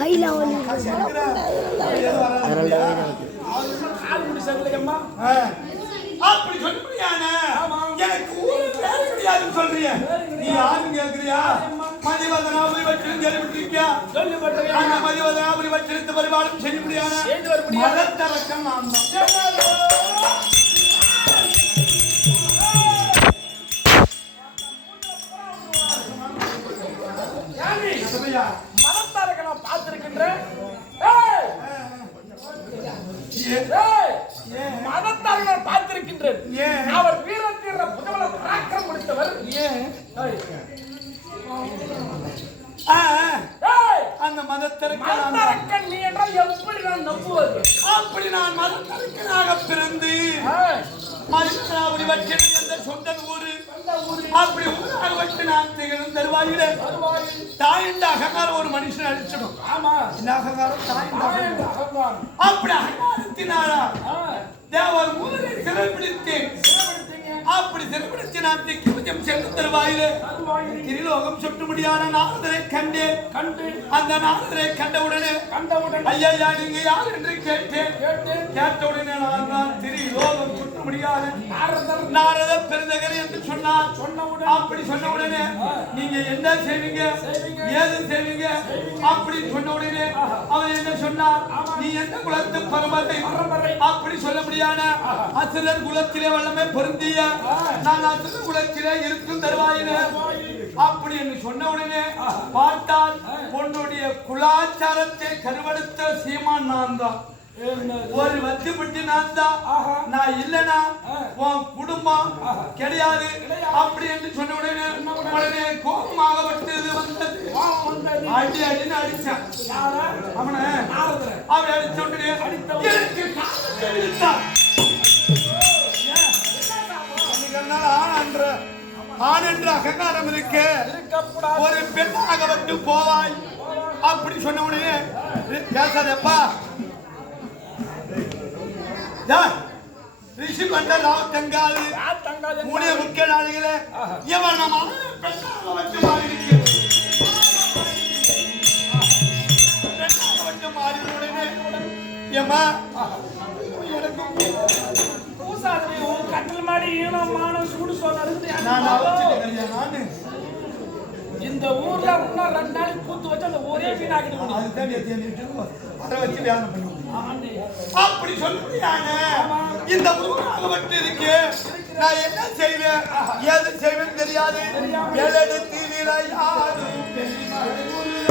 கையில். அப்படி சொல்லுறியானே எனக்கு ஊரு பேரு கிடையாதுன்னு சொல்றிய. நீ யாரும் கேக்குறியா? மதிவதனாபுரி வச்சிருந்து கேள்விப்பட்டிருக்கியா கேள்விப்பட்டிருக்கேன். அந்த மதிவதனாபுரி வச்சிருந்து பரிபாலம் செய்ய முடியாது. மதத்தரக்கம் நான் தான் மதத்தாரக நான் பார்த்திருக்கின்றேன். ஏன்? அவர் வீர தீர புகழ பராக்கிரம் முடித்தவர். அந்த. மதத்தாரகன் நீ என்றால் எப்படி நான் நம்புவது? அப்படி நான் மதத்தரக்கனாக பிறந்து மதிவதனாபுரி வச்சிருந்து என்ற சொந்த ஊரு. நான் திகழும் தருவாயிலே. தாயின் அகங்காரம் ஒரு மனுஷன் அழிச்சிடும். ஆமா. இந்த அகங்காரம்? தாயின் அகங்காரம். அப்படி அகங்காரத்தினாரா தேவர் மூலரை சிறைப்பிடித்தேன். அப்படி சிறைப்பிடித்து நான் திக்கு கொஞ்சம் சென்று தருவாயிலே. திரிலோகம் சுற்றுமுடியான நாரதரை கண்டேன். கண்டு அந்த நாரதரை கண்டவுடனே கண்டவுடன். ஐயா நீங்க யார் என்று கேட்டேன். கேட்டு கேட்டவுடனே நான் தான் திரிலோகம் சுற்றுமுடியான நாரதர். நாரத பெருந்தகர் என்று சொன்னவுடன் அப்படி சொன்ன உடனே நீங்க என்ன செய்வீங்க. ஏது செய்வீங்க? அப்படி சொன்ன உடனே அவர் என்ன சொன்னார்? நீ எந்த குலத்து பரம்பரை. அப்படி சொல்ல முடியாத அசுரர் குலத்திலே வல்லமை பொருந்திய நான் அசுரர் குலத்திலே இருக்கும் தருவாயினே. அப்படி என்று சொன்ன உடனே பார்த்தால் உன்னுடைய குலாச்சாரத்தை கருவெடுத்த சீமான் நான் தான். ஒரு வத்துப்பட்டு நான் தான். நான் இல்லனா உன் குடும்பம் கிடையாது. அப்படி என்று சொன்ன உடனே உடனே கோபமாகப்பட்டது வந்தது. கோபம் வந்தது. அடி அடின்னு அடிச்சான்? அவனை. அவரை அடிச்ச உடனே எனக்கு அதனால ஆண் என்ற அகங்காரம் இருக்கு. ஒரு பெண்ணாக வந்து போவாய். அப்படி சொன்ன உடனே பேசாதப்பா யார்? ரிஷி ராவத்தங்காது யார் தங்காது? மூணே முக்கிய நாளிகளே இவன் நம்ம பெண்ணாக மாறி பெண்ணாக வந்து மாறி உடனே ஏம்மா எனக்கு பூசாரி, உன் கட்டில் மாடி ஈனம், மானம், சூடு அறுத்து நான் அவச்சிட்டு நானு இந்த ஊர்ல இன்னும் ரெண்டு நாளைக்கு கூத்து வச்சு அந்த ஒரே வீணாக்கிட்டு. அதுதான் அதை வச்சு வேலை பண்ணுவோம். அப்படி சொல்லுறியாங்க இந்த மட்டும் இருக்கு. நான் என்ன செய்வேன்? ஏது செய்வேன் தெரியாது. எழுத்து விளையாடும்